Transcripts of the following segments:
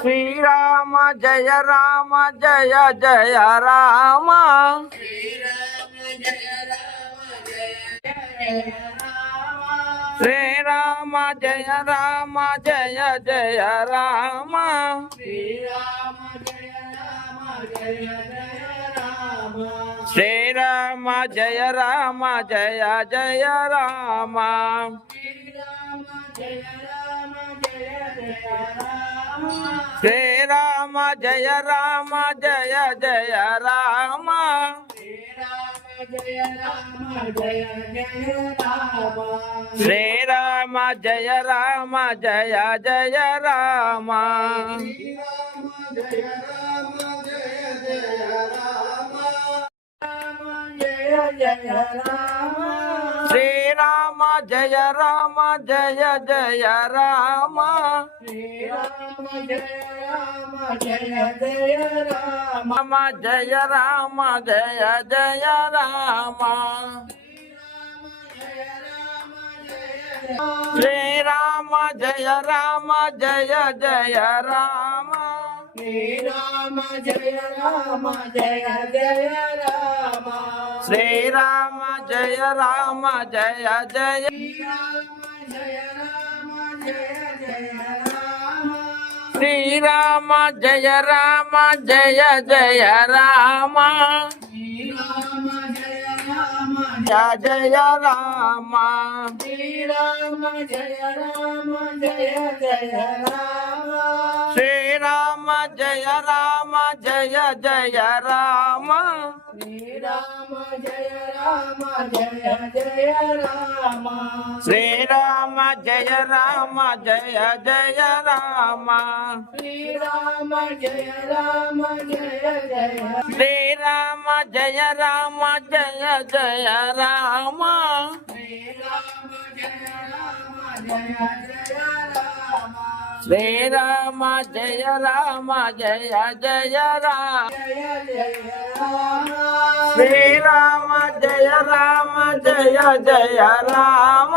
Srirama జయ Rama జయ జయ Rama Srirama జయ Rama జయ జయ Rama Srirama జయ Rama జయ జయ Rama Srirama జయ Rama జయ జయ Rama Srirama జయ Rama జయ జయ Rama Srirama జయ Rama జయ జయ Rama Rama జయ Rama జయ జయ Rama Srirama జయ Rama జయ జయ Rama Srirama జయ Rama జయ జయ Rama Srirama జయ Rama జయ జయ Srirama జయ Rama జయ జయ Rama జయ జయ Rama Srirama జయ Rama జయ జయ Rama Srirama జయ Rama జయ జయ Rama Srirama జయ Rama జయ జయ Rama Srirama జయ Rama జయ జయ Rama Srirama జయ Rama జయ జయ Srirama జయ Rama జయ జయ Rama Srirama జయ Rama జయ జయ Rama Srirama జయ Rama జయ జయ Rama Srirama జయ Rama జయ జయ Rama Srirama జయ Rama జయ జయ Srirama జయ Rama జయ జయ Rama Srirama జయ Rama జయ జయ Rama Srirama జయ Rama జయ జయ Rama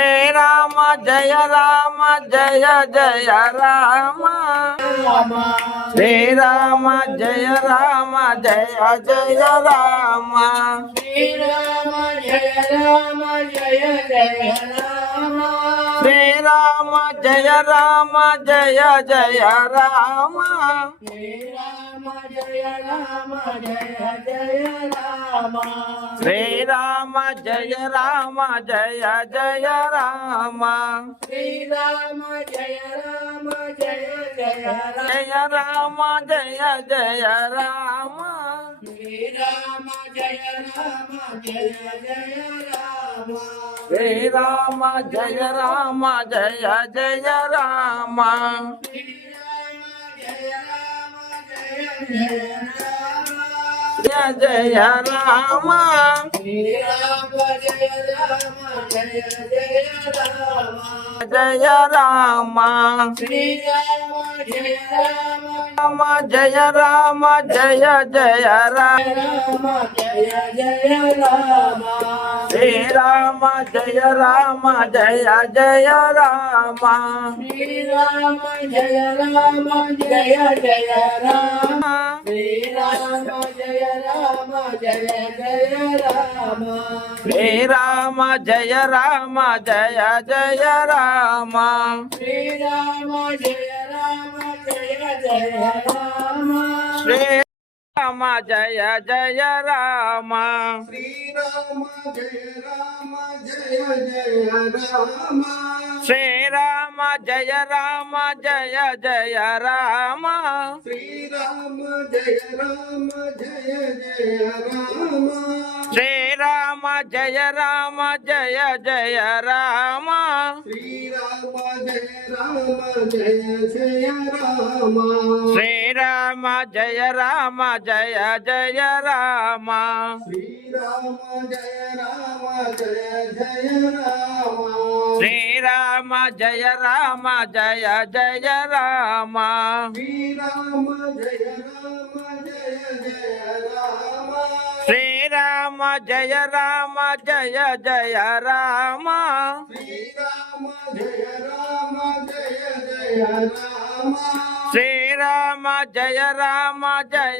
Srirama జయ Rama జయ జయ Rama Srirama జయ Rama జయ జయ Rama Srirama జయ Rama జయ జయ Rama Srirama జయ Rama జయ జయ జయ Rama జయ జయ Rama Srirama జయ Rama జయ జయ Rama Srirama జయ Rama జయ జయ Rama జయ జయ Rama Srirama జయ Rama జయ జయ Rama జయ Rama Srirama జయ Rama జయ Rama జయ జయ Rama జయ జయ Rama Srirama జయ Rama జయ జయ Rama Srirama జయ Rama జయ జయ Rama Srirama జయ Rama జయ జయ Rama Srirama జయ Rama జయ జయ Rama Srirama జయ Rama జయ జయ Rama Srirama జయ జయ Rama Srirama జయ Rama జయ జయ Rama Srirama జయ Rama జయ జయ Rama Srirama జయ Rama జయ జయ Rama Srirama జయ Rama జయ జయ Rama Srirama జయ Rama జయ జయ Rama Srirama జయ Rama జయ జయ Rama Srirama జయ Rama జయ జయ Rama Srirama జయ Rama జయ జయ Rama Srirama జయ Rama జయ జయ Rama Shri జయ Rama జయ జయ Rama Srirama జయ Rama జయ జయ Rama Srirama జయ Rama జయ